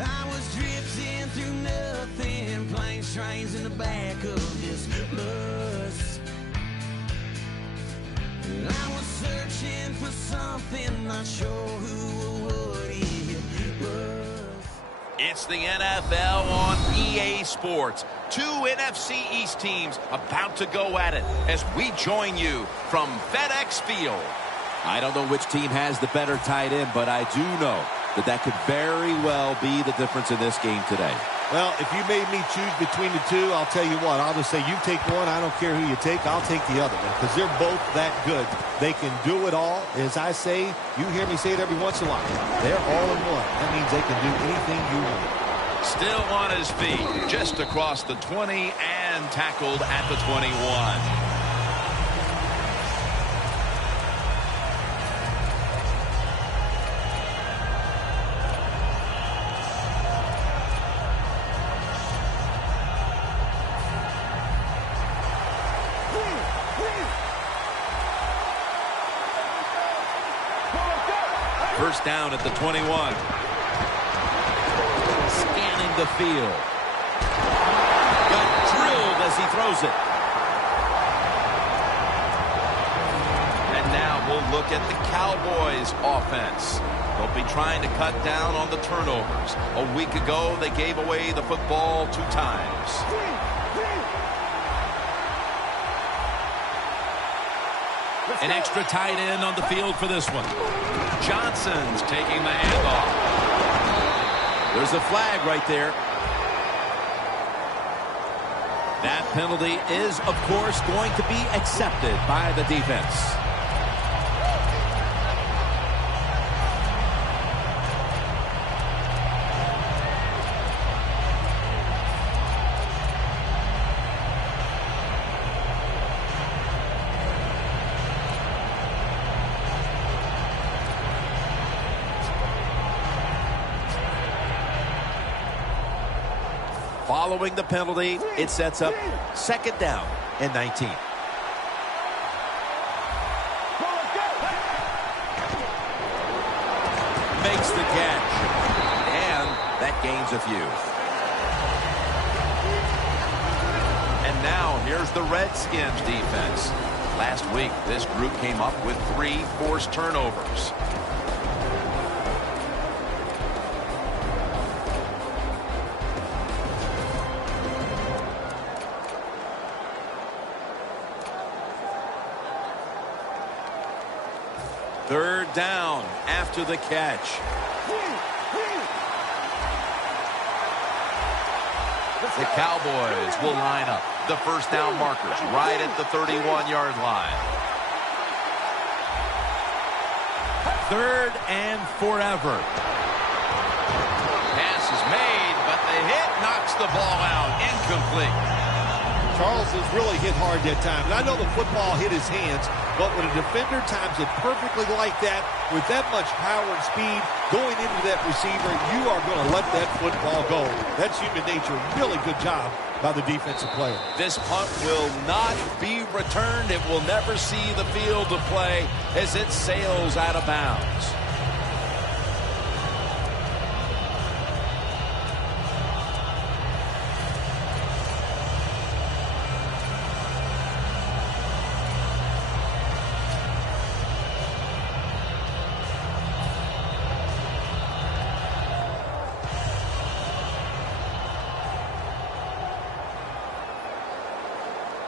I was drifting through nothing, planes, trains in the back of this bus. I was searching for something, not sure who or what it was. It's the NFL on EA Sports. Two NFC East teams about to go at it as we join you from FedEx Field. I don't know which team has the better tight end, but I do know that could very well be the difference in this game today. Well, if you made me choose between the two, I'll tell you what. I'll just say you take one. I don't care who you take. I'll take the other one because they're both that good. They can do it all. As I say, you hear me say it every once in a while. They're all in one. That means they can do anything you want. Still on his feet, just across the 20 and tackled at the 21. First down at the 21. Scanning the field. Got drilled as he throws it. And now we'll look at the Cowboys offense. They'll be trying to cut down on the turnovers. A week ago, they gave away the football 2 times. An extra tight end on the field for this one. Johnson's taking the handoff. There's a flag right there. That penalty is, of course, going to be accepted by the defense. Following the penalty, it sets up second down and 19. Makes the catch. And that gains a few. And now here's the Redskins defense. Last week, this group came up with 3 forced turnovers. Third down after the catch. The Cowboys will line up the first down markers right at the 31-yard line. Third and forever. Pass is made, but the hit knocks the ball out. Incomplete. Charles has really hit hard that time. And I know the football hit his hands, but when a defender times it perfectly like that, with that much power and speed going into that receiver, you are going to let that football go. That's human nature. Really good job by the defensive player. This punt will not be returned. It will never see the field of play as it sails out of bounds.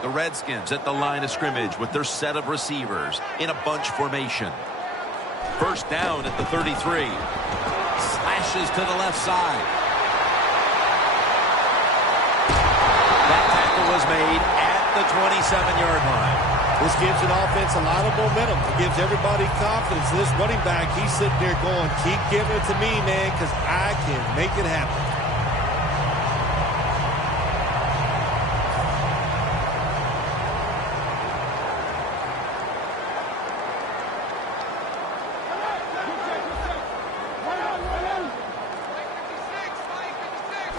The Redskins at the line of scrimmage with their set of receivers in a bunch formation. First down at the 33. Slashes to the left side. That tackle was made at the 27-yard line. This gives an offense a lot of momentum. It gives everybody confidence. This running back, he's sitting there going, keep giving it to me, man, because I can make it happen.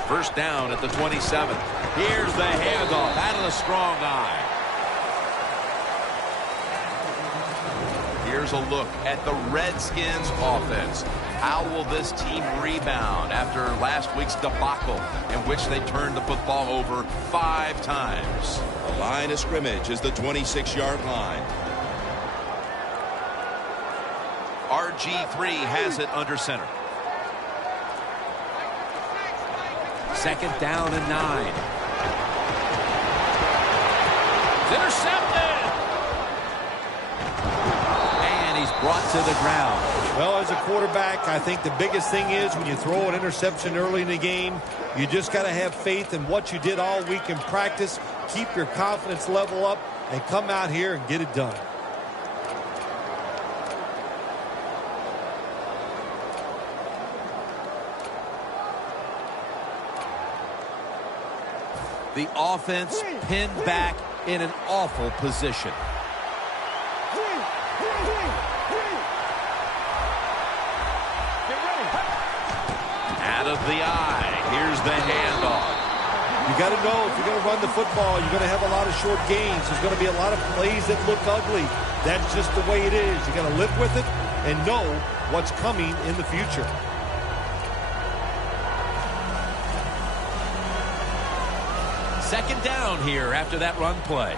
First down at the 27. Here's the handoff out of the strong eye. here's a look at the Redskins offense. How will this team rebound after last week's debacle in which they turned the football over 5 times? The line of scrimmage is the 26-yard line. RG3 has it under center. 2nd down and 9. It's intercepted. And he's brought to the ground. Well, as a quarterback, I think the biggest thing is when you throw an interception early in the game, you just got to have faith in what you did all week in practice, keep your confidence level up, and come out here and get it done. The offense pinned back in an awful position. Out of the eye. Here's the handoff. You got to know if you're going to run the football, you're going to have a lot of short gains. There's going to be a lot of plays that look ugly. That's just the way it is. You got to live with it and know what's coming in the future. Second down here after that run play.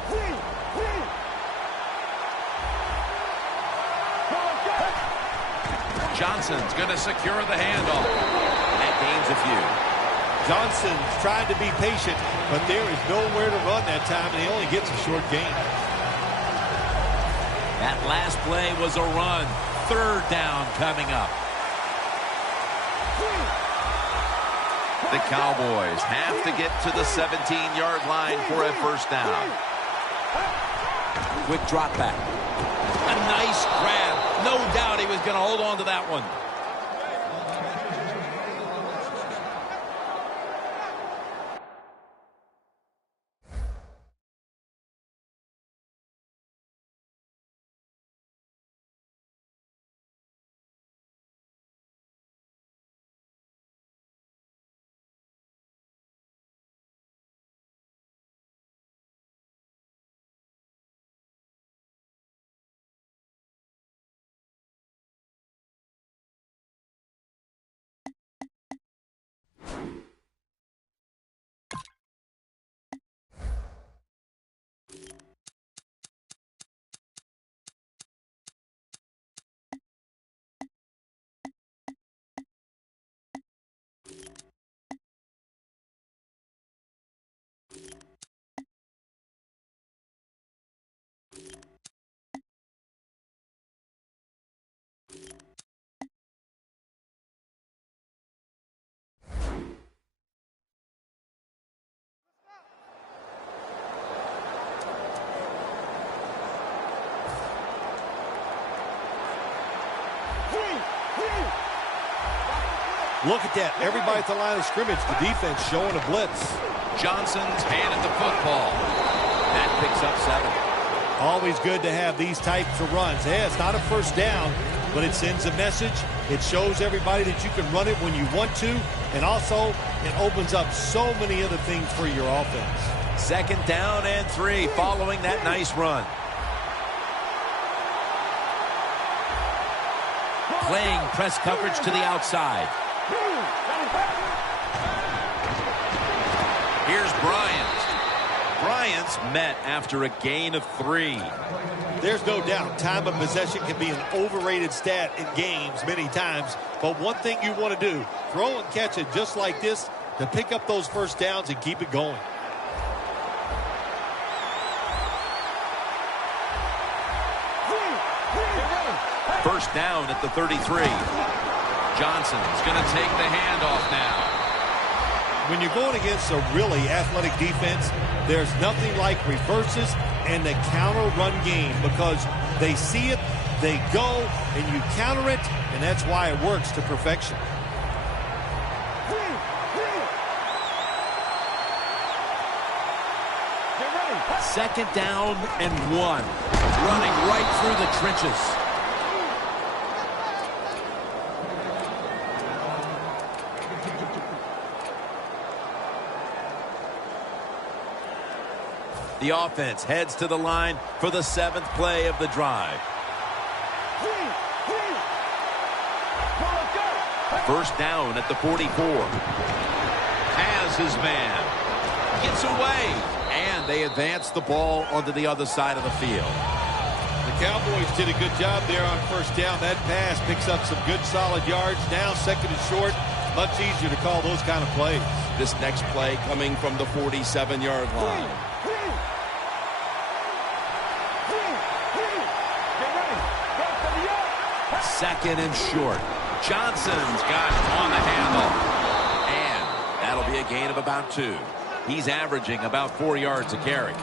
Johnson's going to secure the handoff. That gains a few. Johnson's trying to be patient, but there is nowhere to run that time, and he only gets a short gain. That last play was a run. 3rd down coming up. The Cowboys have to get to the 17-yard line for a 1st down. Quick drop back. A nice grab. No doubt he was going to hold on to that one. Look at that. Everybody at the line of scrimmage, the defense showing a blitz. Johnson's handed the football. That picks up 7. Always good to have these types of runs. Yeah, it's not a 1st down, but it sends a message. It shows everybody that you can run it when you want to, and also it opens up so many other things for your offense. 2nd down and 3 following that nice run. Playing press coverage to the outside. Here's Bryant. Bryant's met after a gain of 3. There's no doubt time of possession can be an overrated stat in games many times, but one thing you want to do, throw and catch it just like this to pick up those 1st downs and keep it going. First down at the 33. Johnson's going to take the handoff now. When you're going against a really athletic defense, there's nothing like reverses and the counter run game because they see it, they go, and you counter it, and that's why it works to perfection. Second down and 1. Running right through the trenches. The offense heads to the line for the 7th play of the drive. First down at the 44. Has his man. Gets away. And they advance the ball onto the other side of the field. The Cowboys did a good job there on first down. That pass picks up some good solid yards. Now second and short. Much easier to call those kind of plays. This next play coming from the 47-yard line. Second and short. Johnson's got on the handle. And that'll be a gain of about 2. He's averaging about 4 yards a carry.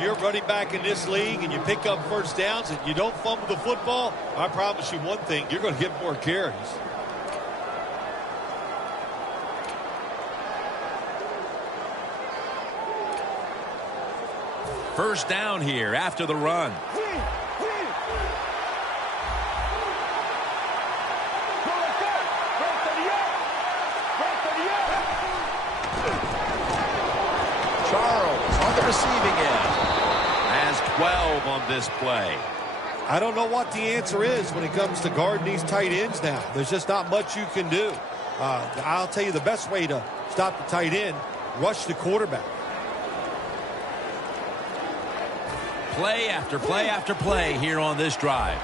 You're running back in this league and you pick up first downs and you don't fumble the football, I promise you one thing, you're going to get more carries. First down here after the run. Charles on the receiving end has 12 on this play. I don't know what the answer is when it comes to guarding these tight ends now. There's just not much you can do. I'll tell you the best way to stop the tight end, rush the quarterback. Play after play after play here on this drive.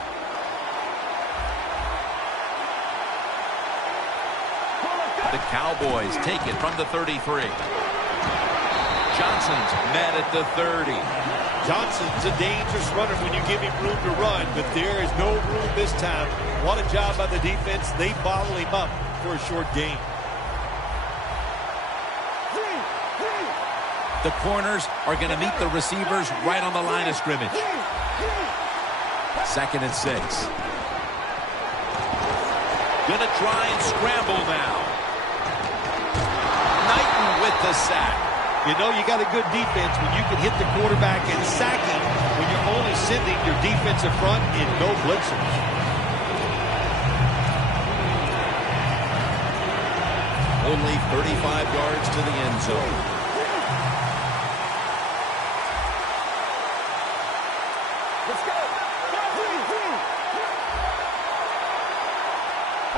The Cowboys take it from the 33. Johnson's met at the 30. Johnson's a dangerous runner when you give him room to run, but there is no room this time. What a job by the defense. They bottle him up for a short gain. The corners are going to meet the receivers right on the line of scrimmage. Second and 6. Going to try and scramble now. Knighton with the sack. You know you got a good defense when you can hit the quarterback and sack him when you're only sending your defensive front in no blitzers. Only 35 yards to the end zone.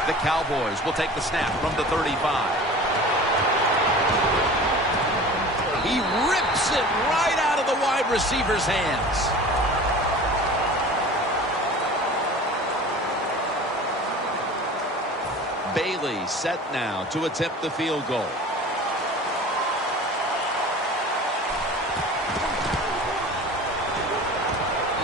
The Cowboys will take the snap from the 35. He rips it right out of the wide receiver's hands. Bailey set now to attempt the field goal.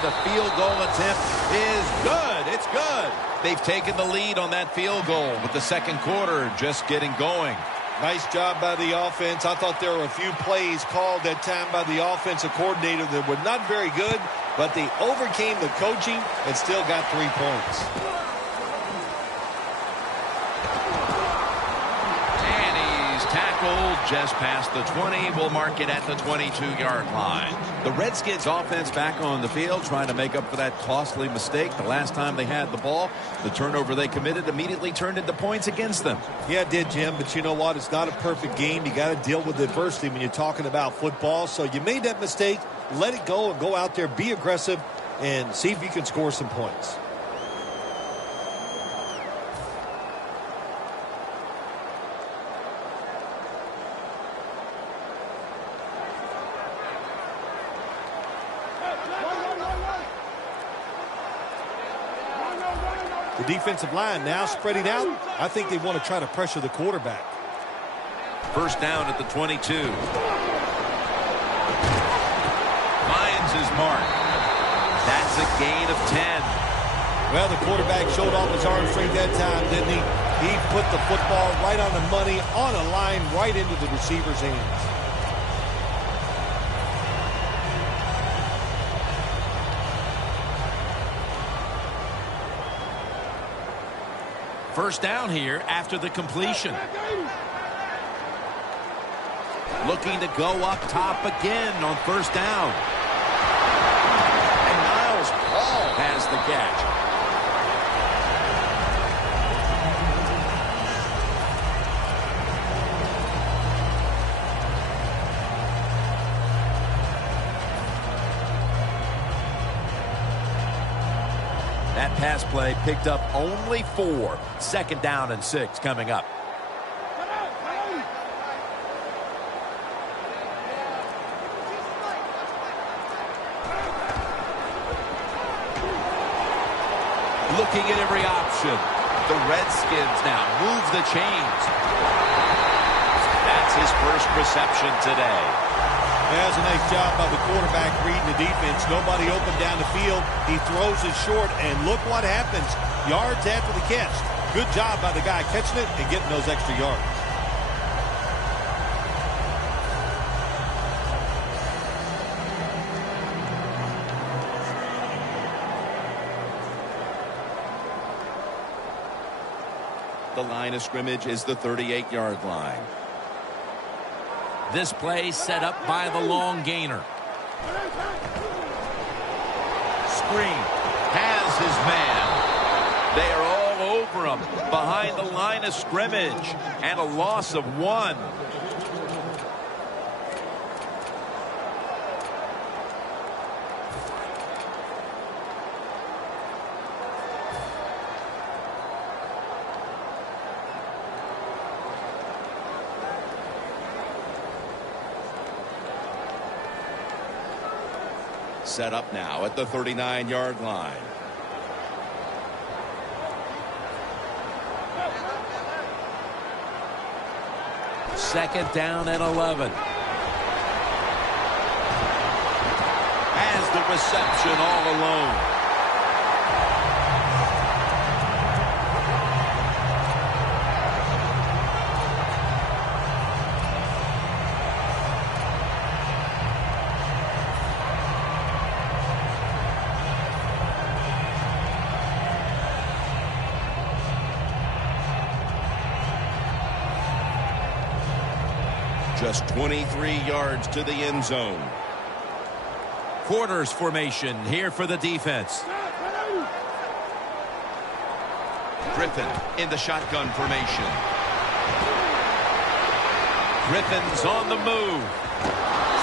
The field goal attempt is good. It's good. They've taken the lead on that field goal with the second quarter just getting going. Nice job by the offense. I thought there were a few plays called that time by the offensive coordinator that were not very good, but they overcame the coaching and still got 3 points. And he's tackled just past the 20. We'll mark it at the 22-yard line. The Redskins offense back on the field trying to make up for that costly mistake. The last time they had the ball, the turnover they committed immediately turned into points against them. Yeah, it did, Jim, but you know what? It's not a perfect game. You got to deal with adversity when you're talking about football. So you made that mistake, let it go, and go out there, be aggressive, and see if you can score some points. The defensive line now spreading out. I think they want to try to pressure the quarterback. First down at the 22. Finds his mark. That's a gain of 10. Well, the quarterback showed off his arm strength that time, didn't he? He put the football right on the money, on a line, right into the receiver's hands. First down here after the completion. Looking to go up top again on first down. And Niles Paul has the catch. That that pass play picked up only 4. 2nd down and 6 coming up. Looking at every option. The Redskins now move the chains. That's his first reception today. That's a nice job by the quarterback reading the defense. Nobody open down the field. He throws it short, and look what happens. Yards after the catch. Good job by the guy catching it and getting those extra yards. The line of scrimmage is the 38-yard line. This play set up by the long gainer. Screen has his man. They are all over him behind the line of scrimmage, and a loss of 1. Set up now at the 39-yard line. Second down and 11. Has the reception all alone. Just 23 yards to the end zone. Quarters formation here for the defense. Griffin in the shotgun formation. Griffin's on the move.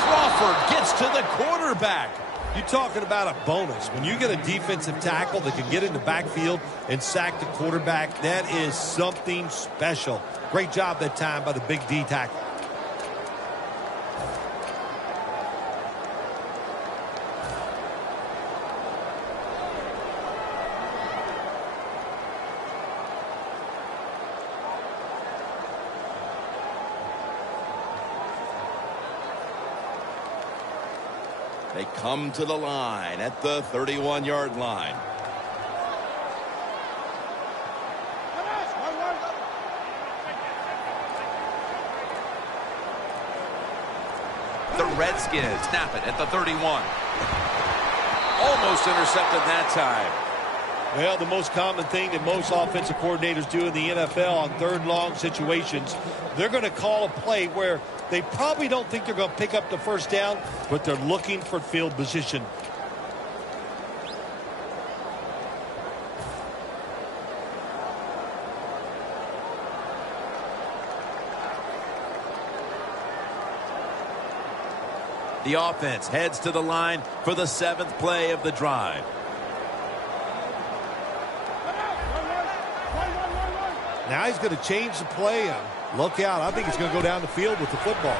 Crawford gets to the quarterback. You're talking about a bonus. When you get a defensive tackle that can get in the backfield and sack the quarterback, that is something special. Great job that time by the big D tackle. They come to the line at the 31-yard line. The Redskins snap it at the 31. Almost intercepted that time. Well, the most common thing that most offensive coordinators do in the NFL on third long situations, they're going to call a play where they probably don't think they're going to pick up the first down, but they're looking for field position. The offense heads to the line for the 7th play of the drive. Now he's going to change the play. Look out. I think he's going to go down the field with the football.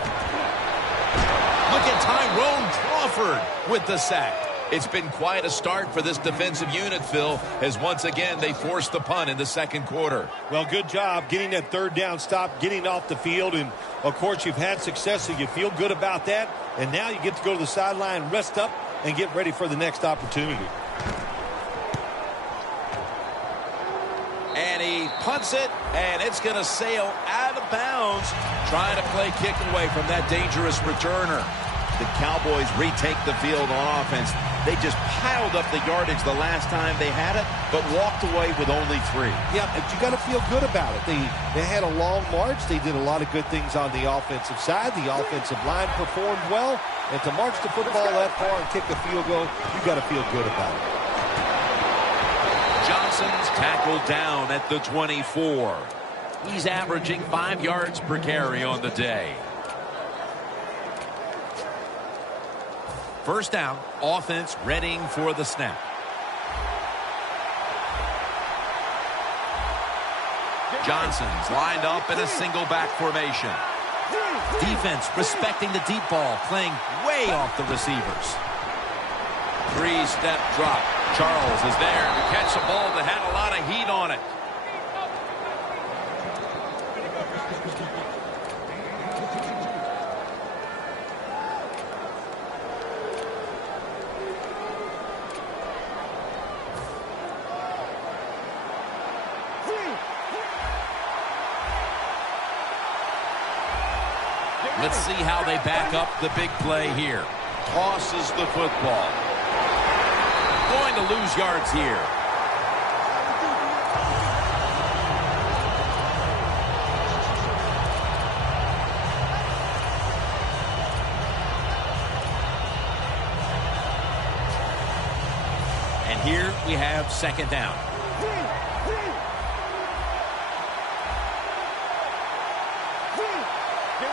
Look at Tyrone Crawford with the sack. It's been quite a start for this defensive unit, Phil, as once again they forced the punt in the second quarter. Well, good job getting that third down stop, getting off the field. And, of course, you've had success, so you feel good about that. And now you get to go to the sideline, rest up, and get ready for the next opportunity. And he punts it, and it's going to sail out of bounds, trying to play kick away from that dangerous returner. The Cowboys retake the field on offense. They just piled up the yardage the last time they had it, but walked away with only 3. Yeah, but you got to feel good about it. They had a long march. They did a lot of good things on the offensive side. The offensive line performed well. And to march the football that far and kick a field goal, you got to feel good about it. Johnson's tackled down at the 24. He's averaging 5 yards per carry on the day. First down, offense readying for the snap. Johnson's lined up in a single back formation. Defense respecting the deep ball, playing way off the receivers. Three-step drop. Charles is there to catch a ball that had a lot of heat on it. Let's see how they back up the big play here. Tosses the football. Going to lose yards here. And here we have second down.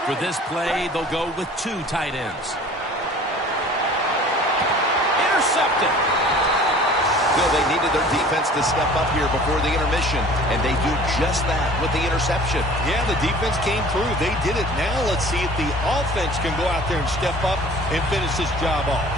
For this play, they'll go with two tight ends. Intercepted. Bill, they needed their defense to step up here before the intermission, and they do just that with the interception. Yeah, the defense came through. They did it. Now let's see if the offense can go out there and step up and finish this job off.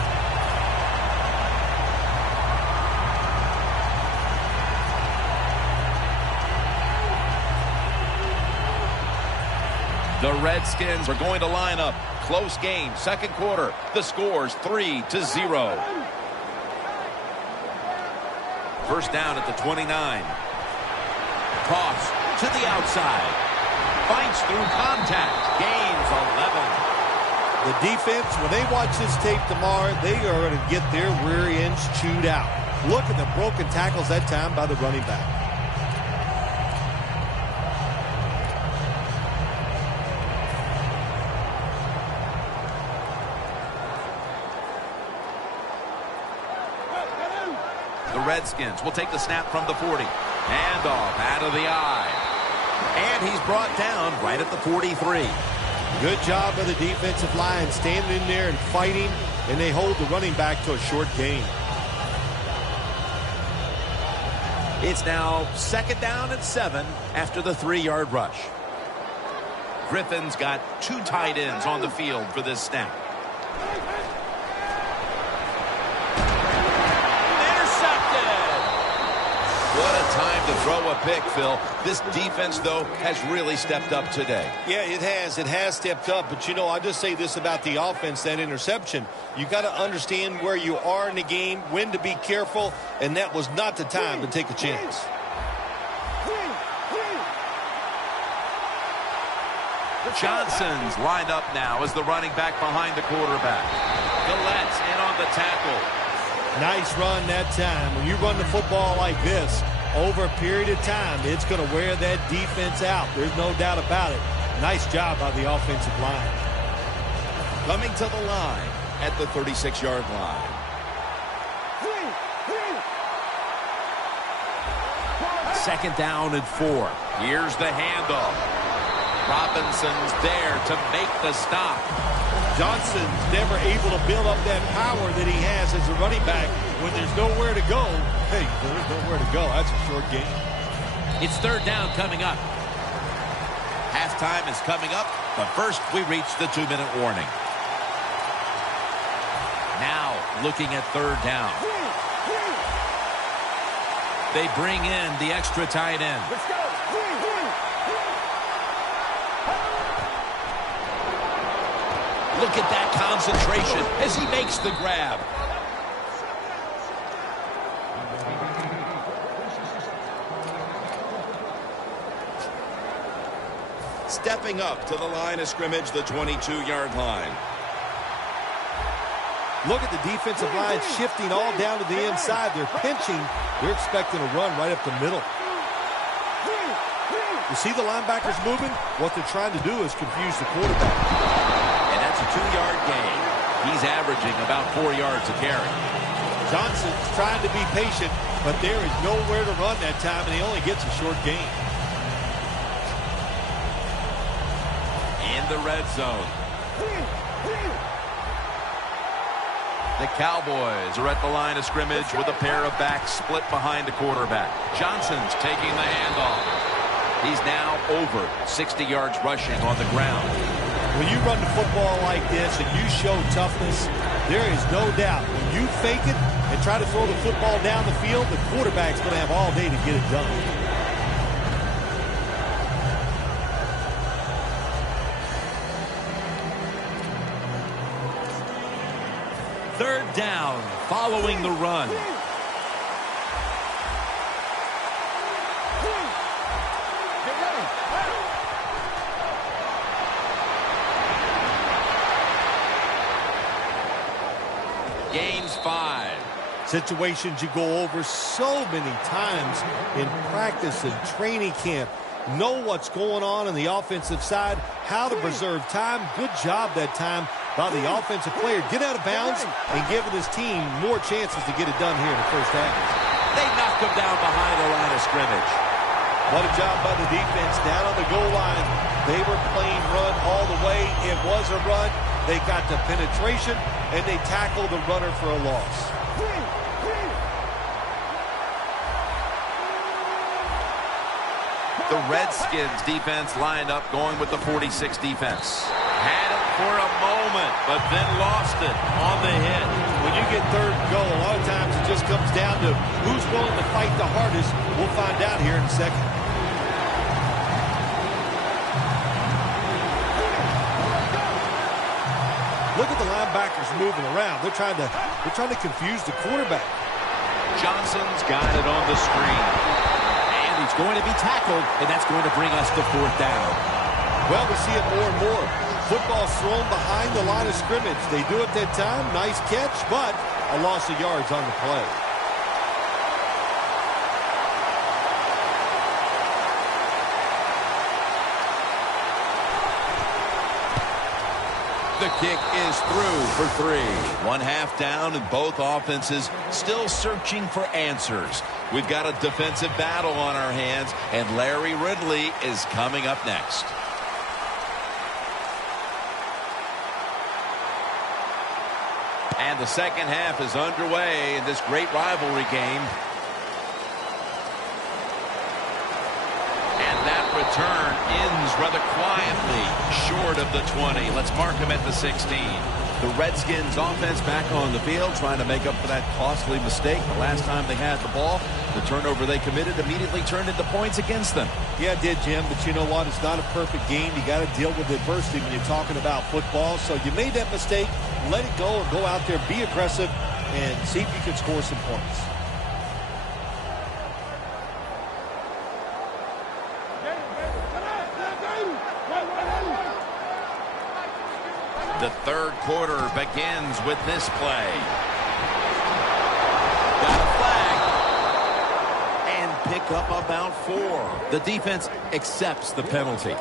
The Redskins are going to line up. Close game, second quarter. The score's 3-0. First down at the 29. Cross to the outside. Fights through contact. Gains 11. The defense, when they watch this tape tomorrow, they are going to get their rear ends chewed out. Look at the broken tackles that time by the running back. The Redskins will take the snap from the 40. Handoff out of the eye. And he's brought down right at the 43. Good job by the defensive line standing in there and fighting, and they hold the running back to a short gain. It's now second down and 7 after the 3-yard rush. Griffin's got two tight ends on the field for this snap. What a time to throw a pick, Phil. This defense, though, has really stepped up today. Yeah, it has. It has stepped up. But, you know, I'll just say this about the offense, that interception. You got to understand where you are in the game, when to be careful, and that was not the time to take a chance. Johnson's lined up now as the running back behind the quarterback. Gallette's in on the tackle. Nice run that time. When you run the football like this, over a period of time, it's going to wear that defense out. There's no doubt about it. Nice job by the offensive line. Coming to the line at the 36-yard line. Second down and 4. Here's the handoff. Robinson's there to make the stop. Johnson's never able to build up that power that he has as a running back. When there's nowhere to go, hey, there's nowhere to go. That's a short game. It's third down coming up. Halftime is coming up, but first we reach the 2-minute warning. Now looking at third down. They bring in the extra tight end. Let's go. Look at that concentration as he makes the grab. Stepping up to the line of scrimmage, the 22-yard line. Look at the defensive line shifting all down to the inside. They're pinching. They're expecting a run right up the middle. You see the linebackers moving? What they're trying to do is confuse the quarterback. And that's a 2-yard gain. He's averaging about 4 yards a carry. Johnson's trying to be patient, but there is nowhere to run that time, and he only gets a short gain. In the red zone. The Cowboys are at the line of scrimmage with a pair of backs split behind the quarterback. Johnson's taking the handoff. He's now over 60 yards rushing on the ground. When you run the football like this and you show toughness, there is no doubt when you fake it and try to throw the football down the field, the quarterback's going to have all day to get it done. Third down, following the run. Gains 5. Situations you go over so many times in practice and training camp. Know what's going on the offensive side, how to preserve time. Good job that time by the offensive player. Get out of bounds and giving his team more chances to get it done here in the first half. They knocked him down behind the line of scrimmage. What a job by the defense down on the goal line. They were playing run all the way. It was a run. They got the penetration, and they tackled the runner for a loss. The Redskins defense lined up going with the 46 defense. Had it for a moment, but then lost it on the hit. When you get third and goal, a lot of times it just comes down to who's willing to fight the hardest. We'll find out here in a second. Look at the linebackers moving around. They're trying to confuse the quarterback. Johnson's got it on the screen. And he's going to be tackled, and that's going to bring us to fourth down. Well, we see it more and more. Football's thrown behind the line of scrimmage. They do it that time. Nice catch, but a loss of yards on the play. The kick is through for 3. 1/2 down, and both offenses still searching for answers. We've got a defensive battle on our hands, and Larry Ridley is coming up next. And the second half is underway in this great rivalry game. Return ends rather quietly short of the 20. Let's mark him at the 16. The Redskins offense back on the field trying to make up for that costly mistake. The last time they had the ball, the turnover they committed immediately turned into points against them. Yeah, it did, Jim, but you know what? It's not a perfect game. You got to deal with adversity when you're talking about football. So you made that mistake, let it go, and go out there, be aggressive, and see if you can score some points. The third quarter begins with this play. Got a flag. And pick up about 4. The defense accepts the penalty.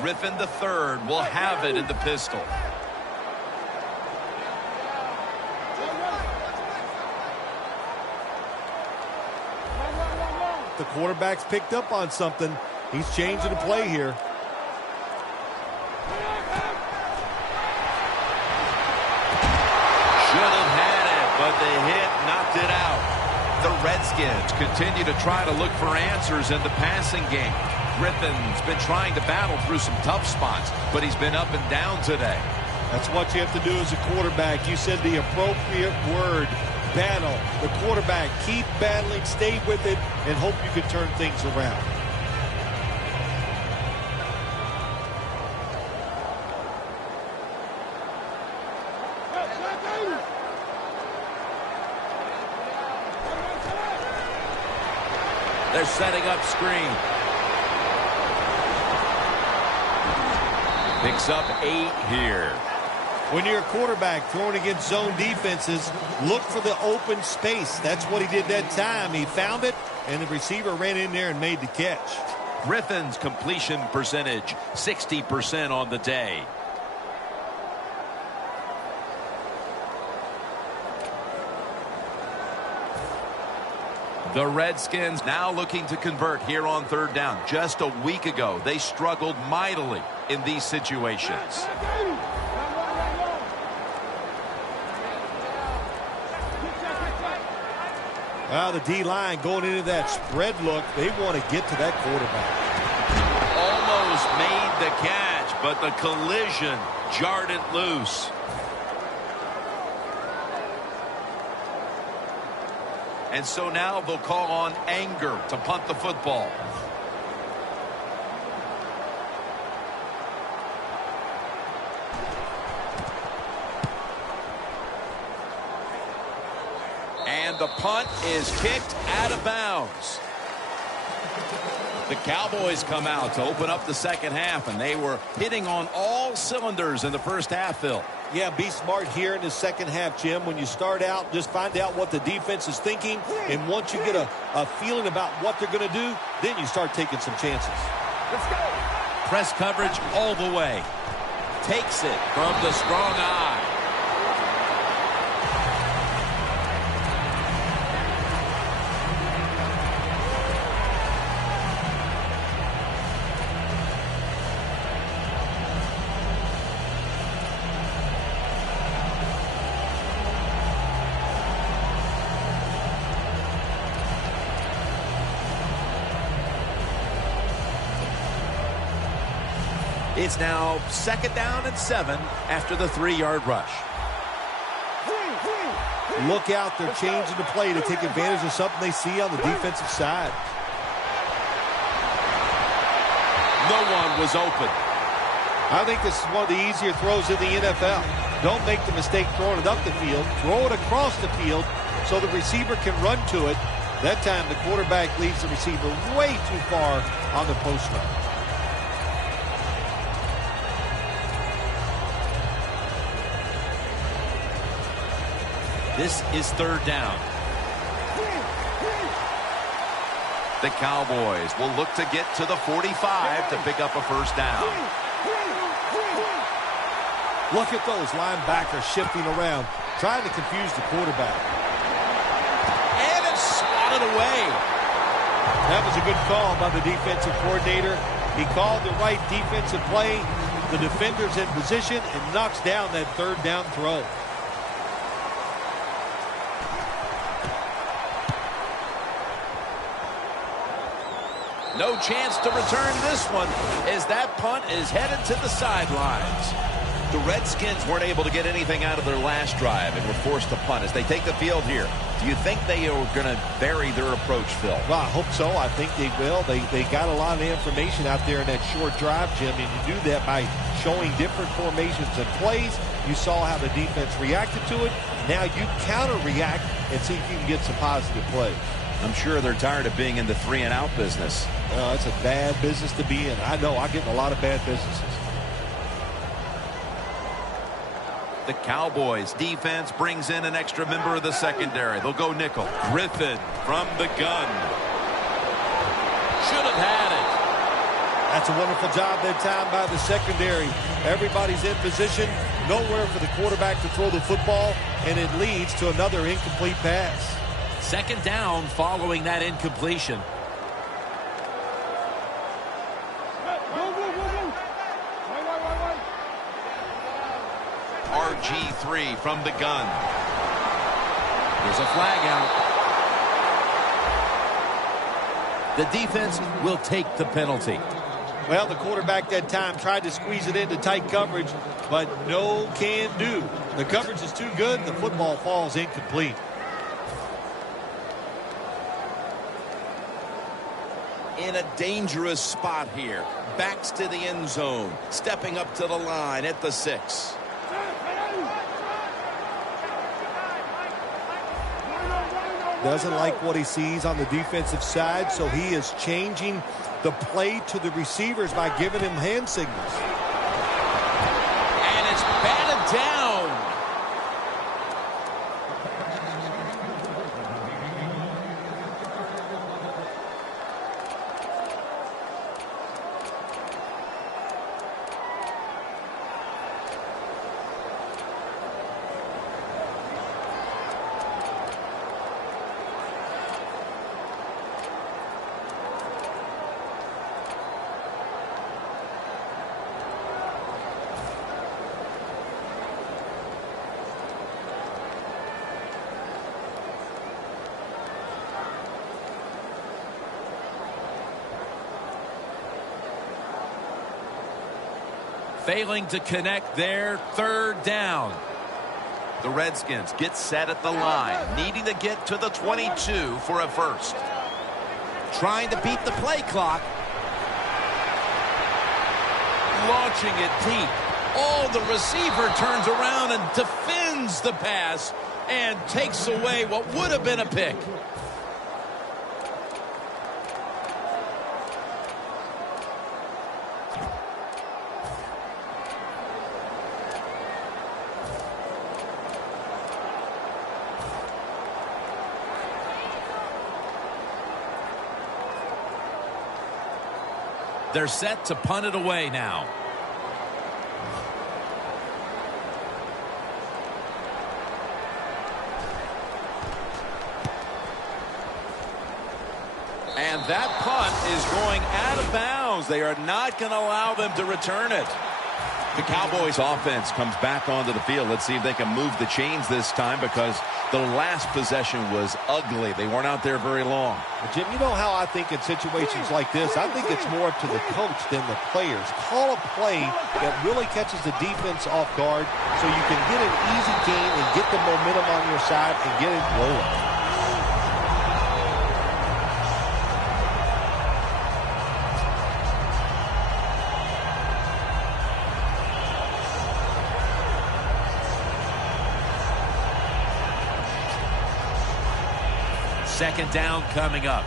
Griffin III will have it in the pistol. The quarterback's picked up on something. He's changing the play here. Should have had it, but the hit knocked it out. The Redskins continue to try to look for answers in the passing game. Griffin's been trying to battle through some tough spots, but he's been up and down today. That's what you have to do as a quarterback. You said the appropriate word, battle. The quarterback, keep battling, stay with it, and hope you can turn things around. They're setting up screen. Picks up 8 here. When you're a quarterback throwing against zone defenses, look for the open space. That's what he did that time. He found it, and the receiver ran in there and made the catch. Griffin's completion percentage, 60% on the day. The Redskins now looking to convert here on third down. Just a week ago, they struggled mightily in these situations. Well, the D-line going into that spread look, they want to get to that quarterback. Almost made the catch, but the collision jarred it loose. And so now they'll call on Anger to punt the football. And the punt is kicked out of bounds. The Cowboys come out to open up the second half, and they were hitting on all cylinders in the first half, Phil. Yeah, be smart here in the second half, Jim. When you start out, just find out what the defense is thinking, and once you get a feeling about what they're going to do, then you start taking some chances. Let's go. Press coverage all the way. Takes it from the strong eye. It's now 2nd down and 7 after the 3-yard rush. Look out, they're changing the play to take advantage of something they see on the defensive side. No one was open. I think this is one of the easier throws in the NFL. Don't make the mistake throwing it up the field. Throw it across the field so the receiver can run to it. That time the quarterback leaves the receiver way too far on the post run. This is 3rd down. The Cowboys will look to get to the 45 to pick up a first down. Look at those linebackers shifting around, trying to confuse the quarterback. And it's swatted away. That was a good call by the defensive coordinator. He called the right defensive play. The defender's in position and knocks down that 3rd down throw. No chance to return this one as that punt is headed to the sidelines. The Redskins weren't able to get anything out of their last drive and were forced to punt as they take the field here. Do you think they are going to vary their approach, Phil? Well, I hope so. I think they will. They got a lot of information out there in that short drive, Jim, and you do that by showing different formations and plays. You saw how the defense reacted to it. Now you counter-react and see if you can get some positive plays. I'm sure they're tired of being in the 3-and-out business. It's a bad business to be in. I know. I get in a lot of bad businesses. The Cowboys defense brings in an extra member of the secondary. They'll go nickel. Griffin from the gun. Should have had it. That's a wonderful job that time by the secondary. Everybody's in position. Nowhere for the quarterback to throw the football, and it leads to another incomplete pass. 2nd down following that incompletion. RG3 from the gun. There's a flag out. The defense will take the penalty. Well, the quarterback that time tried to squeeze it into tight coverage, but no can do. The coverage is too good, and the football falls incomplete. In a dangerous spot here. Backs to the end zone. Stepping up to the line at the 6. Doesn't like what he sees on the defensive side, so he is changing the play to the receivers by giving him hand signals. And it's batted down. Failing to connect there, third down. The Redskins get set at the line, needing to get to the 22 for a first. Trying to beat the play clock. Launching it deep. Oh, the receiver turns around and defends the pass and takes away what would have been a pick. They're set to punt it away now. And that punt is going out of bounds. They are not going to allow them to return it. The Cowboys offense comes back onto the field. Let's see if they can move the chains this time, because the last possession was ugly. They weren't out there very long. Well, Jim, you know how I think in situations like this, I think it's more up to the coach than the players. Call a play that really catches the defense off guard so you can get an easy gain and get the momentum on your side and get it rolling. Second down coming up.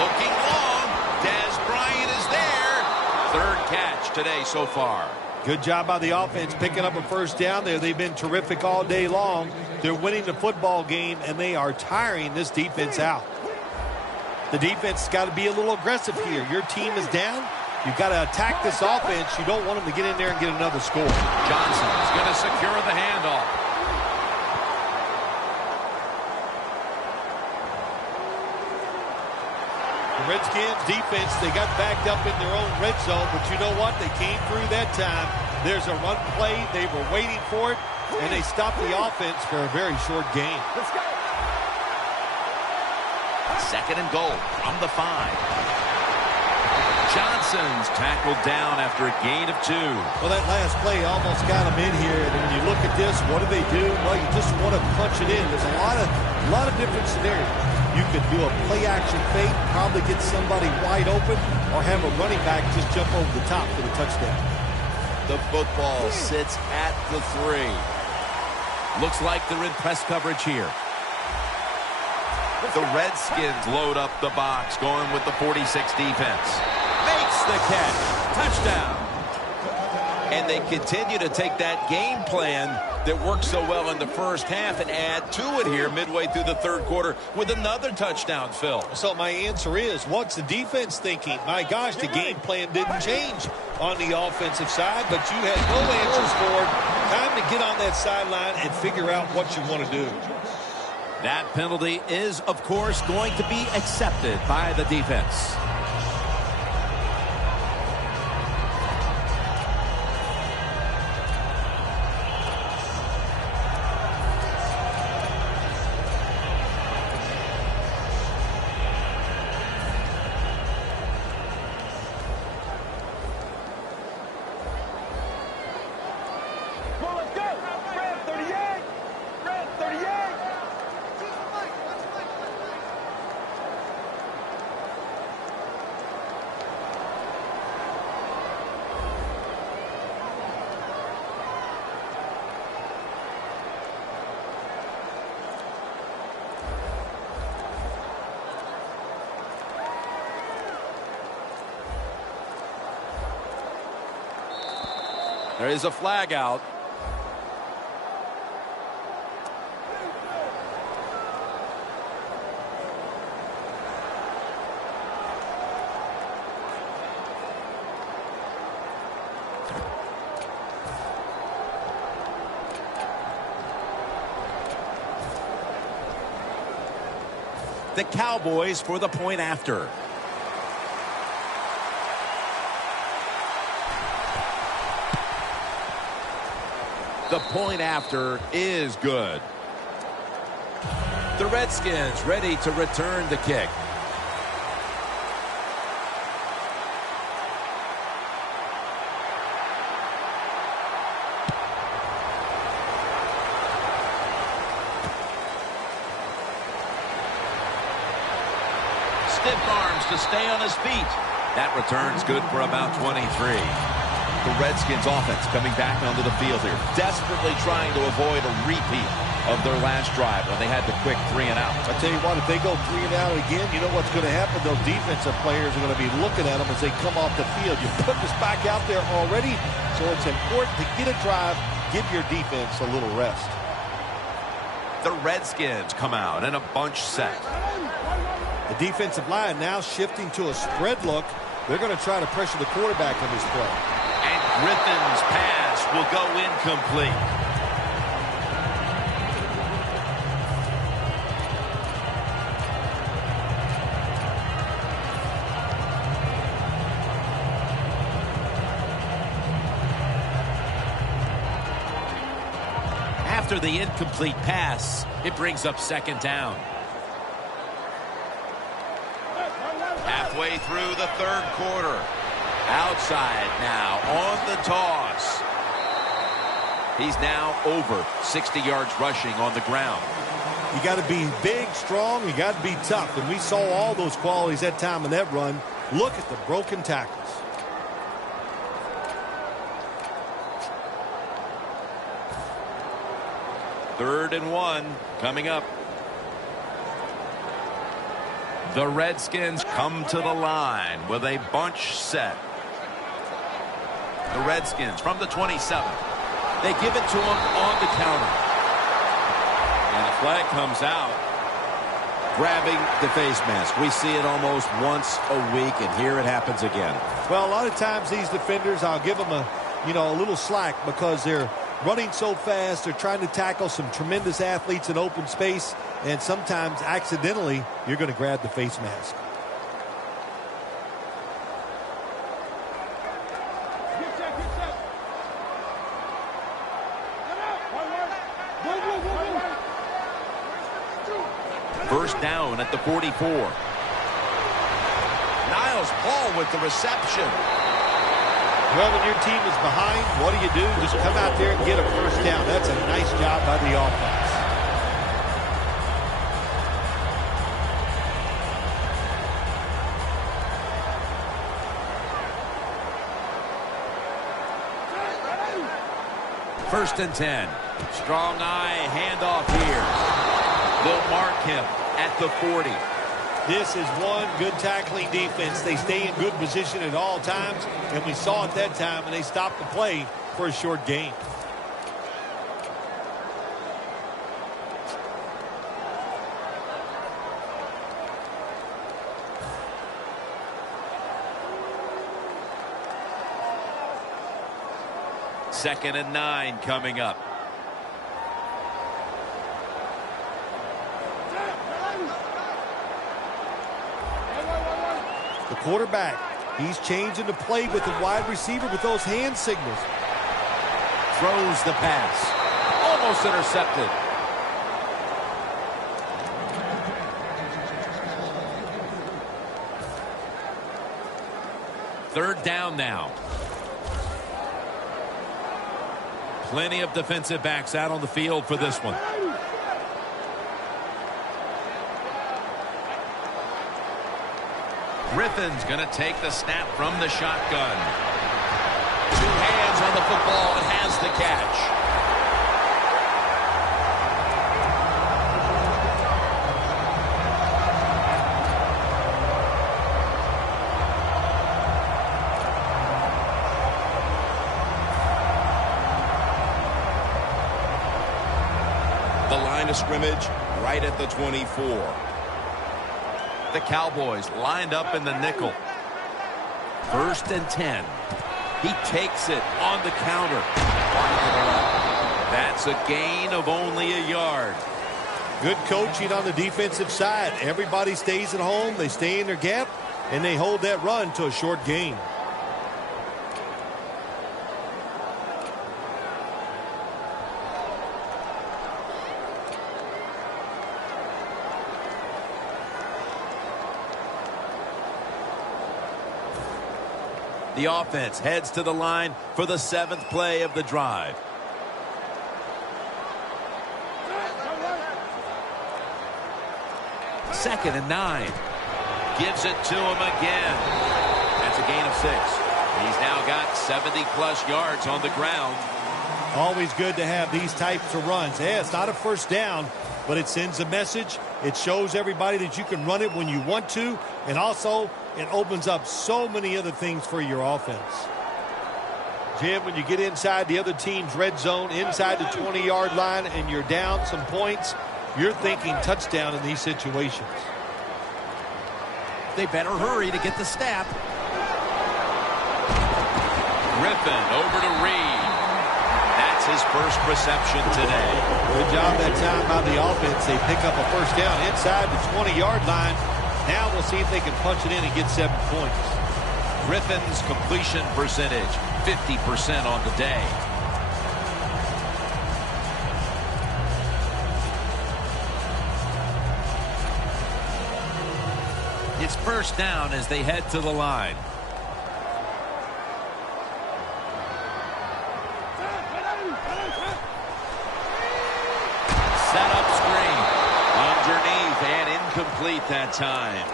Looking long. Dez Bryant is there. Third catch today so far. Good job by the offense picking up a first down there. They've been terrific all day long. They're winning the football game, and they are tiring this defense out. The defense has got to be a little aggressive here. Your team is down. You've got to attack this offense. You don't want them to get in there and get another score. Johnson is going to secure the handoff. The Redskins defense, they got backed up in their own red zone, but you know what? They came through that time. There's a run play. They were waiting for it, and they stopped the offense for a very short game. Let's go. Second and goal from the 5. Johnson's tackled down after a gain of 2. Well, that last play almost got him in here. And when you look at this, what do? Well, you just want to punch it in. There's a lot of different scenarios. You could do a play-action fake, probably get somebody wide open, or have a running back just jump over the top for the touchdown. The football sits at the 3. Looks like they're in press coverage here. The Redskins load up the box, going with the 46 defense. Makes the catch. Touchdown. And they continue to take that game plan that worked so well in the first half and add to it here midway through the third quarter with another touchdown, Phil. So my answer is, what's the defense thinking? My gosh, the game plan didn't change on the offensive side, but you had no answers for it. Time to get on that sideline and figure out what you want to do. That penalty is, of course, going to be accepted by the defense. There is a flag out. The Cowboys for the point after. The point after is good. The Redskins ready to return the kick. Stiff arms to stay on his feet. That return's good for about 23. The Redskins offense coming back onto the field here, desperately trying to avoid a repeat of their last drive when they had the quick 3 and out. I tell you what, if they go 3 and out again, you know what's going to happen? Those defensive players are going to be looking at them as they come off the field. You put this back out there already, so it's important to get a drive, give your defense a little rest. The Redskins come out in a bunch set. The defensive line now shifting to a spread look. They're going to try to pressure the quarterback on this play. And Griffin's pass will go incomplete. After the incomplete pass, it brings up second down. Halfway through the third quarter. Outside now on the toss. He's now over 60 yards rushing on the ground. You got to be big, strong. You got to be tough. And we saw all those qualities that time in that run. Look at the broken tackles. Third and 1 coming up. The Redskins come to the line with a bunch set. The Redskins from the 27. They give it to him on the counter. And the flag comes out. Grabbing the face mask. We see it almost once a week, and here it happens again. Well, a lot of times these defenders, I'll give them a little slack because they're running so fast. They're trying to tackle some tremendous athletes in open space, and sometimes accidentally you're going to grab the face mask. First down at the 44. Niles Paul with the reception. Well, when your team is behind, what do? Just come out there and get a first down. That's a nice job by the offense. First and 10. Strong eye handoff here. They'll mark him at the 40. This is one good tackling defense. They stay in good position at all times, and we saw it that time, and they stopped the play for a short gain. Second and 9 coming up. The quarterback, he's changing the play with the wide receiver with those hand signals. Throws the pass. Almost intercepted. Third down now. Plenty of defensive backs out on the field for this one. Griffin's going to take the snap from the shotgun. 2 hands on the football and has the catch. The line of scrimmage right at the 24. The Cowboys lined up in the nickel. First and 10. He takes it on the counter. That's a gain of only a yard. Good coaching on the defensive side. Everybody stays at home. They stay in their gap, and they hold that run to a short gain. The offense heads to the line for the 7th play of the drive. Second and 9. Gives it to him again. That's a gain of 6. He's now got 70-plus yards on the ground. Always good to have these types of runs. Yeah, it's not a first down, but it sends a message. It shows everybody that you can run it when you want to, and also it opens up so many other things for your offense. Jim, when you get inside the other team's red zone, inside the 20-yard line, and you're down some points, you're thinking touchdown in these situations. They better hurry to get the snap. Griffin over to Reed. That's his first reception today. Good job that time by the offense. They pick up a first down inside the 20-yard line. Now we'll see if they can punch it in and get 7 points. Griffin's completion percentage, 50% on the day. It's first down as they head to the line. Set up screen. Underneath and incomplete that time.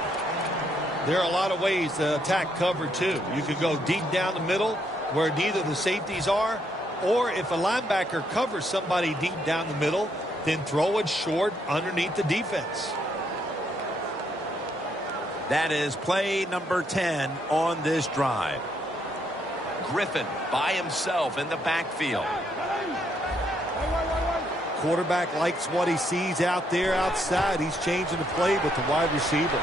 There are a lot of ways to attack cover two. You could go deep down the middle where neither the safeties are, or if a linebacker covers somebody deep down the middle, then throw it short underneath the defense. That is play number 10 on this drive. Griffin by himself in the backfield. Quarterback likes what he sees out there outside. He's changing the play with the wide receiver.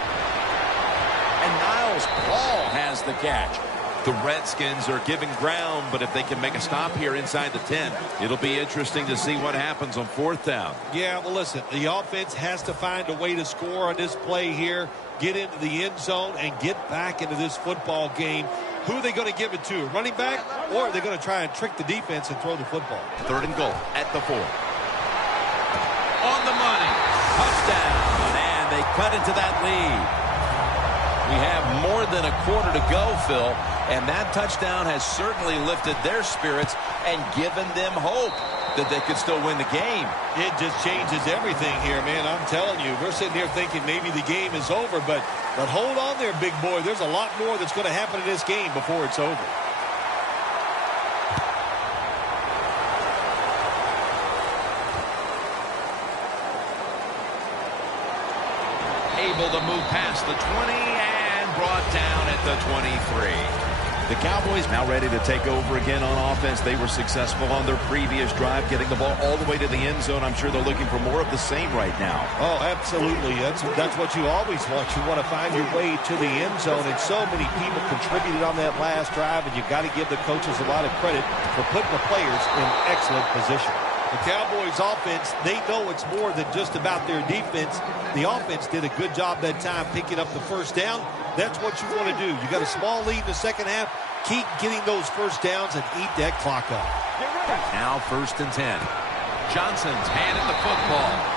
And Niles Paul has the catch. The Redskins are giving ground, but if they can make a stop here inside the 10, it'll be interesting to see what happens on 4th down. Yeah, well, listen, the offense has to find a way to score on this play here, get into the end zone, and get back into this football game. Who are they going to give it to? A running back? Or are they going to try and trick the defense and throw the football? 3rd and goal at the 4. On the money. Touchdown. And they cut into that lead. We have more than a quarter to go, Phil, and that touchdown has certainly lifted their spirits and given them hope that they could still win the game. It just changes everything here, man. I'm telling you, we're sitting here thinking maybe the game is over, but hold on there, big boy. There's a lot more that's going to happen in this game before it's over. Able to move past the 20 and brought down at the 23. The Cowboys now ready to take over again on offense. They were successful on their previous drive, getting the ball all the way to the end zone. I'm sure they're looking for more of the same right now. Oh, absolutely. That's what you always want. You want to find your way to the end zone, and so many people contributed on that last drive, and you've got to give the coaches a lot of credit for putting the players in excellent position. The Cowboys offense, they know it's more than just about their defense. The offense did a good job that time picking up the first down. That's what you want to do. You got a small lead in the second half. Keep getting those first downs and eat that clock up. Now 1st and 10. Johnson's handed the football.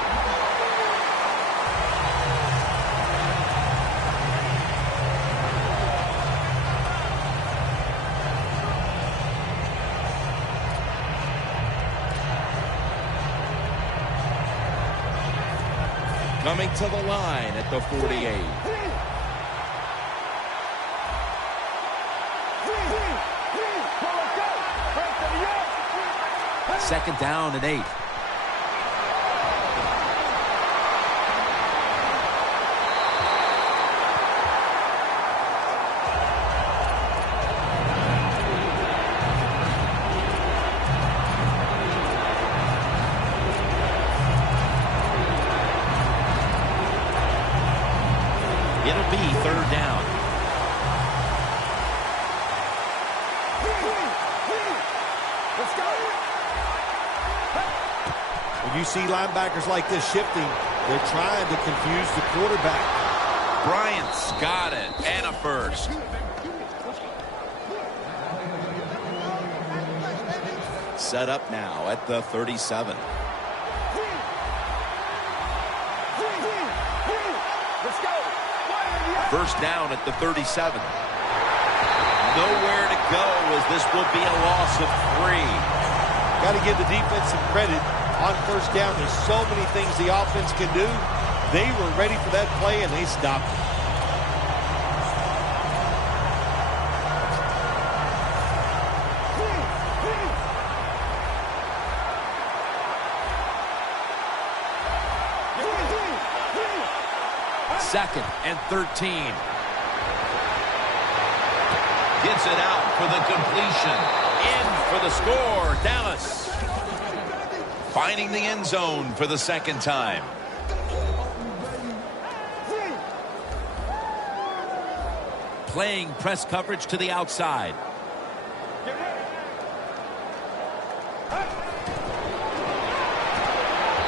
Coming to the line at the 48. Second down and 8. It'll be 3rd down. Let's go. When you see linebackers like this shifting, they're trying to confuse the quarterback. Bryant's got it, and a first. Set up now at the 37. First down at the 37. nowhere to go as this will be a loss of 3. Got to give the defense some credit on first down. There's so many things the offense can do. They were ready for that play, and they stopped it. Second and 13. Gets it out for the completion. In for the score. Dallas Finding the end zone for the second time. playing press coverage to the outside.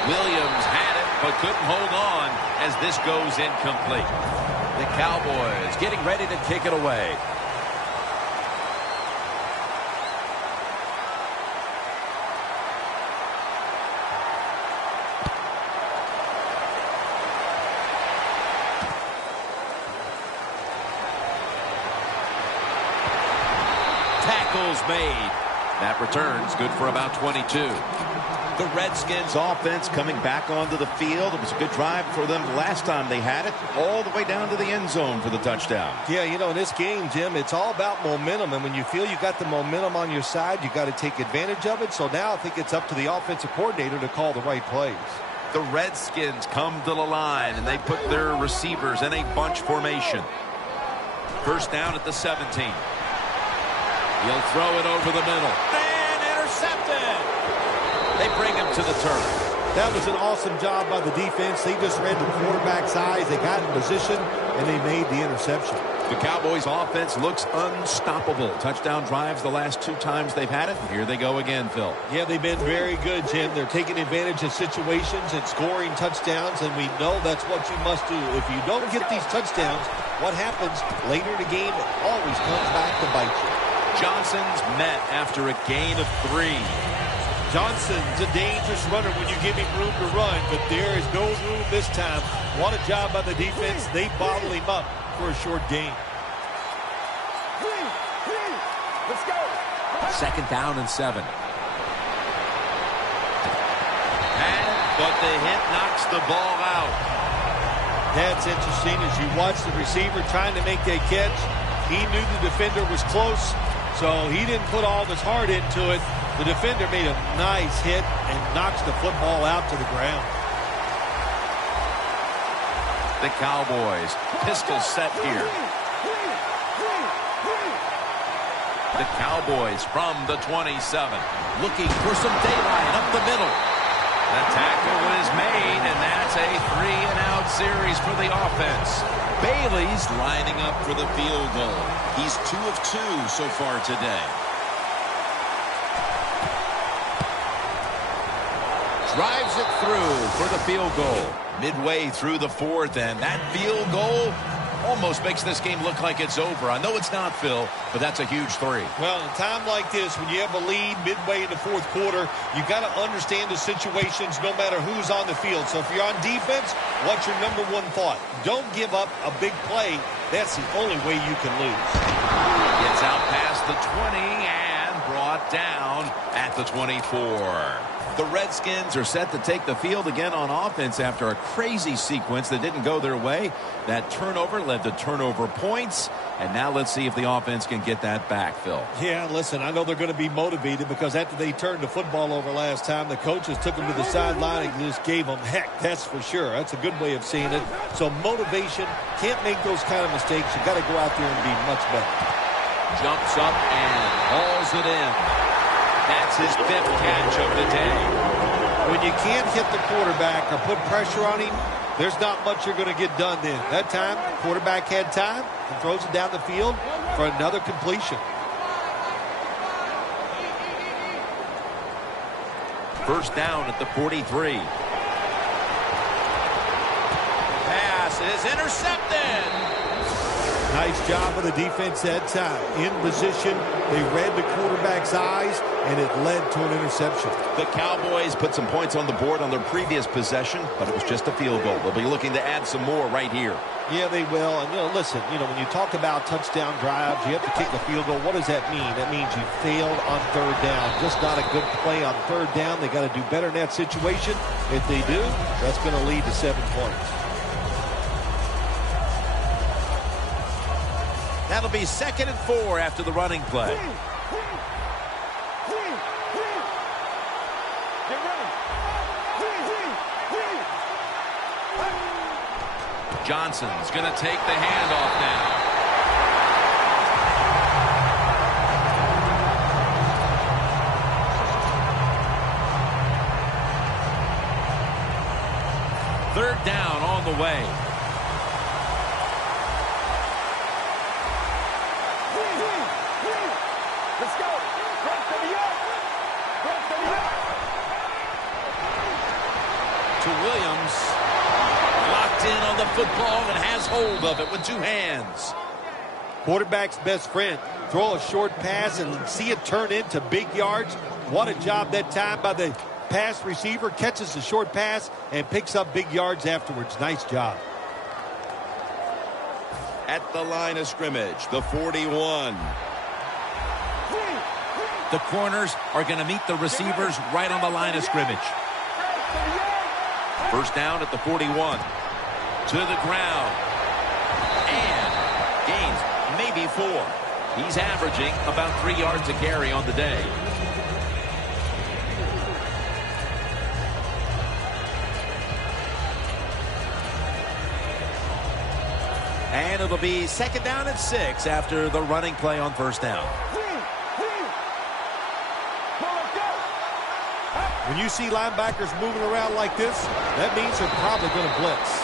Williams had it, but couldn't hold on as this goes incomplete. The Cowboys getting ready to kick it away. Tackles made. That return's good for about 22. The Redskins offense coming back onto the field. It was a good drive for them last time they had it, all the way down to the end zone for the touchdown. Yeah, you know, in this game, Jim, it's all about momentum. And when you feel you got the momentum on your side, you got to take advantage of it. So now I think it's up to the offensive coordinator to call the right plays. The Redskins come to the line, and they put their receivers in a bunch formation. First down at the 17. He'll throw it over the middle. And intercepted. They bring him to the turf. That was an awesome job by the defense. They just read the quarterback's eyes. They got in position, and they made the interception. The Cowboys offense looks unstoppable. Touchdown drives the last 2 times they've had it. Here they go again, Phil. Yeah, they've been very good, Jim. They're taking advantage of situations and scoring touchdowns, and we know that's what you must do. If you don't get these touchdowns, what happens later in the game, it always comes back to bite you. Johnson's met after a gain of 3. Johnson's a dangerous runner when you give him room to run, but there is no room this time. What a job by the defense. They bottle him up for a short gain. Let's go. Second down and 7. But the hit knocks the ball out. That's interesting. As you watch the receiver trying to make that catch, he knew the defender was close, so he didn't put all his heart into it. The defender made a nice hit and knocks the football out to the ground. The Cowboys, pistol set here. The Cowboys from the 27, looking for some daylight up the middle. The tackle is made, and that's a 3-and-out series for the offense. Bailey's lining up for the field goal. He's 2 of 2 so far today. Drives it through for the field goal. Midway through the 4th, and that field goal almost makes this game look like it's over. I know it's not, Phil, but that's a huge 3. Well, in a time like this, when you have a lead midway in the 4th quarter, you got to understand the situations no matter who's on the field. So if you're on defense, what's your number one thought? Don't give up a big play. That's the only way you can lose. Gets out past the 20 and brought down at the 24. The Redskins are set to take the field again on offense after a crazy sequence that didn't go their way. That turnover led to turnover points. And now let's see if the offense can get that back, Phil. Yeah, listen, I know they're going to be motivated because after they turned the football over last time, the coaches took them to the sideline and just gave them heck, that's for sure. That's a good way of seeing it. So motivation, can't make those kind of mistakes. You got to go out there and be much better. Jumps up and hauls it in. That's his 5th catch of the day. When you can't hit the quarterback or put pressure on him, there's not much you're going to get done then. That time, quarterback had time and throws it down the field for another completion. First down at the 43. Pass is intercepted. Nice job of the defense that time. In position, they read the quarterback's eyes, and it led to an interception. The Cowboys put some points on the board on their previous possession, but it was just a field goal. They'll be looking to add some more right here. Yeah, they will. And, listen, when you talk about touchdown drives, you have to kick a field goal. What does that mean? That means you failed on third down. Just not a good play on third down. They got to do better in that situation. If they do, that's going to lead to 7 points. That'll be 2nd and 4 after the running play. Johnson's going to take the handoff now. Third down on the way. Let's go. To Williams. Locked in on the football and has hold of it with 2 hands. Quarterback's best friend. Throw a short pass and see it turn into big yards. What a job that time by the pass receiver. Catches the short pass and picks up big yards afterwards. Nice job. At the line of scrimmage, the 41. The corners are going to meet the receivers right on the line of scrimmage. First down at the 41. To the ground. And gains maybe 4. He's averaging about 3 yards a carry on the day. And it'll be 2nd down and 6 after the running play on first down. When you see linebackers moving around like this, that means they're probably going to blitz.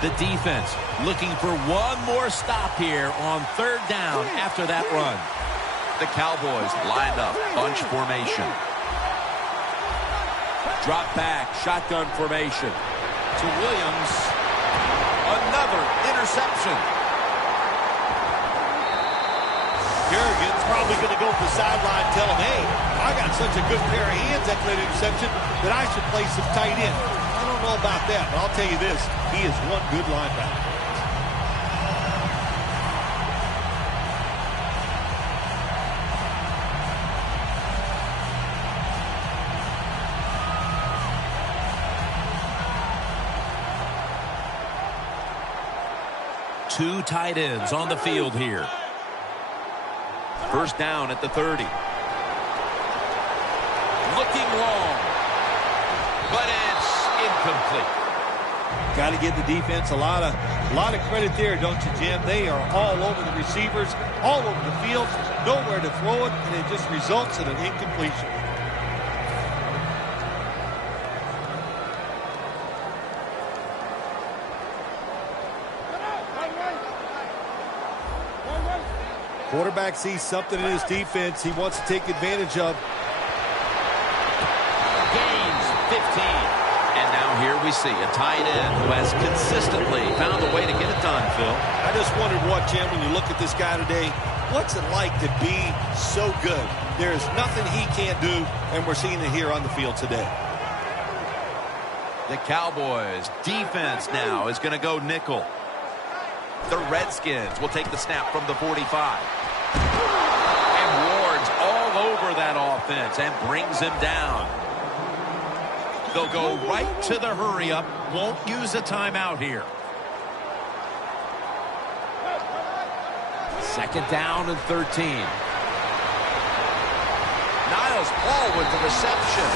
The defense looking for one more stop here on third down after that run. The Cowboys lined up, bunch formation. Drop back, shotgun formation. To Williams. Another interception. Kerrigan's probably going to go to the sideline and tell him, hey, I got such a good pair of hands after that interception that I should play some tight end. I don't know about that, but I'll tell you this, he is one good linebacker. Two tight ends on the field here. First down at the 30. Looking long, but it's incomplete. Got to give the defense a lot of credit there, don't you, Jim? They are all over the receivers, all over the field, nowhere to throw it, and it just results in an incompletion. Quarterback sees something in his defense he wants to take advantage of. Gains 15. And now here we see a tight end who has consistently found a way to get it done, Phil. I just wondered what, Jim, when you look at this guy today, what's it like to be so good? There's nothing he can't do, and we're seeing it here on the field today. The Cowboys defense now is going to go nickel. The Redskins will take the snap from the 45. And Ward's all over that offense and brings him down. They'll go right to the hurry-up. Won't use a timeout here. Second down and 13. Niles Paul with the reception.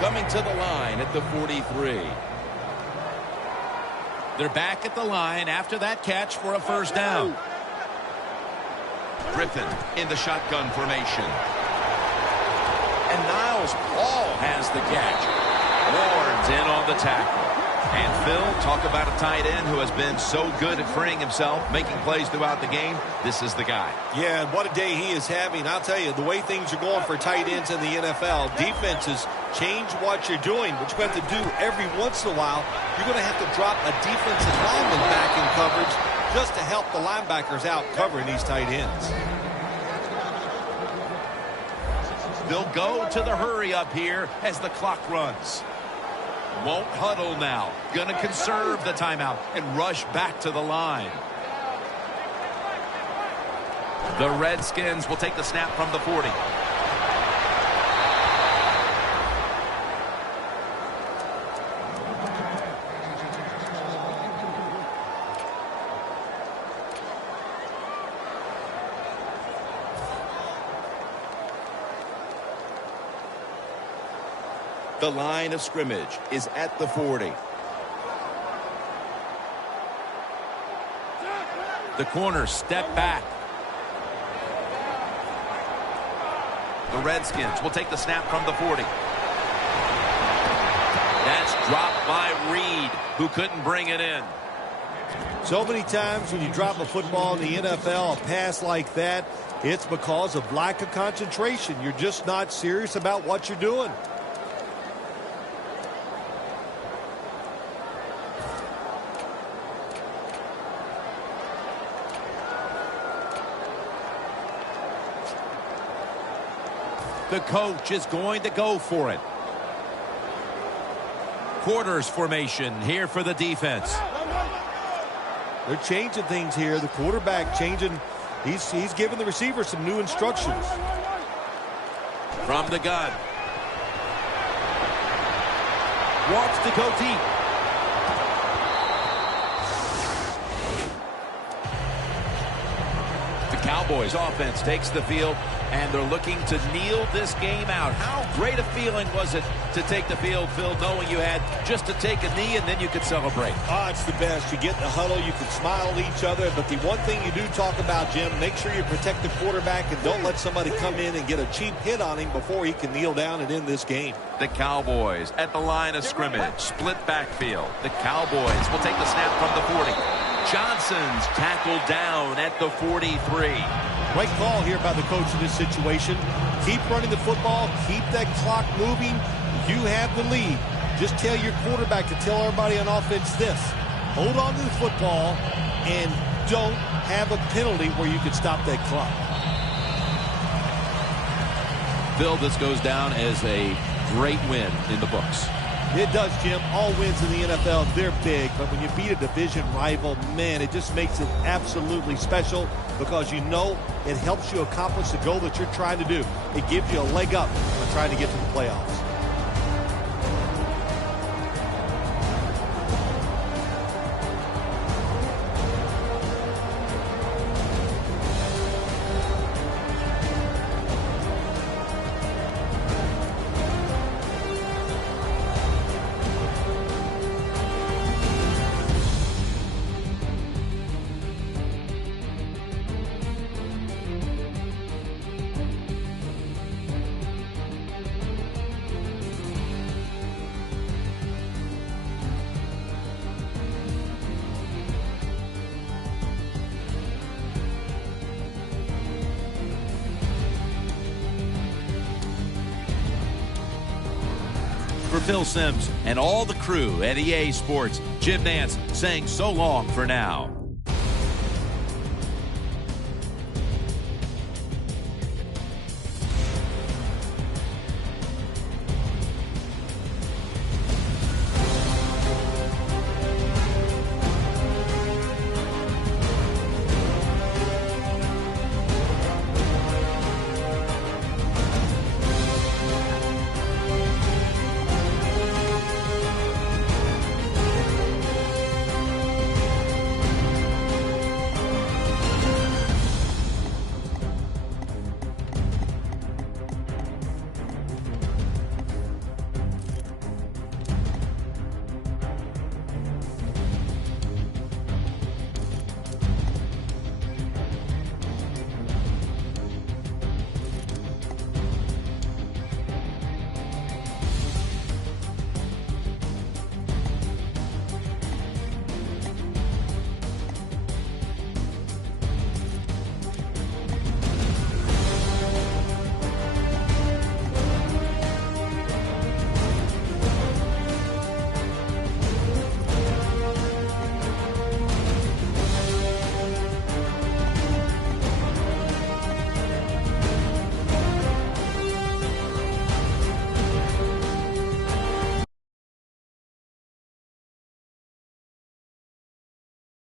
coming to the line at the 43. They're back at the line after that catch for a first down. Griffin in the shotgun formation. And Niles Paul has the catch. Ward's in on the tackle. And Phil, talk about a tight end who has been so good at freeing himself, making plays throughout the game. This is the guy. Yeah, and what a day he is having. I'll tell you, the way things are going for tight ends in the NFL, defenses change what you're doing, but you have to do every once in a while. You're going to have to drop a defensive lineman back in coverage just to help the linebackers out covering these tight ends. They'll go to the hurry up here as the clock runs. Won't huddle now. Going to conserve the timeout and rush back to the line. The Redskins will take the snap from the 40. The line of scrimmage is at the 40. The corners step back. The Redskins will take the snap from the 40. That's dropped by Reed, who couldn't bring it in. So many times when you drop a football in the NFL, a pass like that, it's because of lack of concentration. You're just not serious about what you're doing. The coach is going to go for it. Quarters formation here for the defense. They're changing things here. The quarterback changing. He's giving the receiver some new instructions. From the gun. Wants to go deep. The Cowboys offense takes the field, and they're looking to kneel this game out. How great a feeling was it to take the field, Phil, knowing you had just to take a knee and then you could celebrate? Oh, it's the best. You get in the huddle, you can smile at each other, but the one thing you do talk about, Jim, make sure you protect the quarterback and don't let somebody come in and get a cheap hit on him before he can kneel down and end this game. The Cowboys at the line of scrimmage, split backfield. The Cowboys will take the snap from the 40. Johnson's tackled down at the 43. Great call here by the coach in this situation. Keep running the football. Keep that clock moving. You have the lead. Just tell your quarterback to tell everybody on offense this. Hold on to the football and don't have a penalty where you can stop that clock. Bill, this goes down as a great win in the books. It does, Jim. All wins in the NFL, they're big. But when you beat a division rival, man, it just makes it absolutely special because you know it helps you accomplish the goal that you're trying to do. It gives you a leg up on trying to get to the playoffs. For Phil Simms and all the crew at EA Sports, Jim Nance saying so long for now.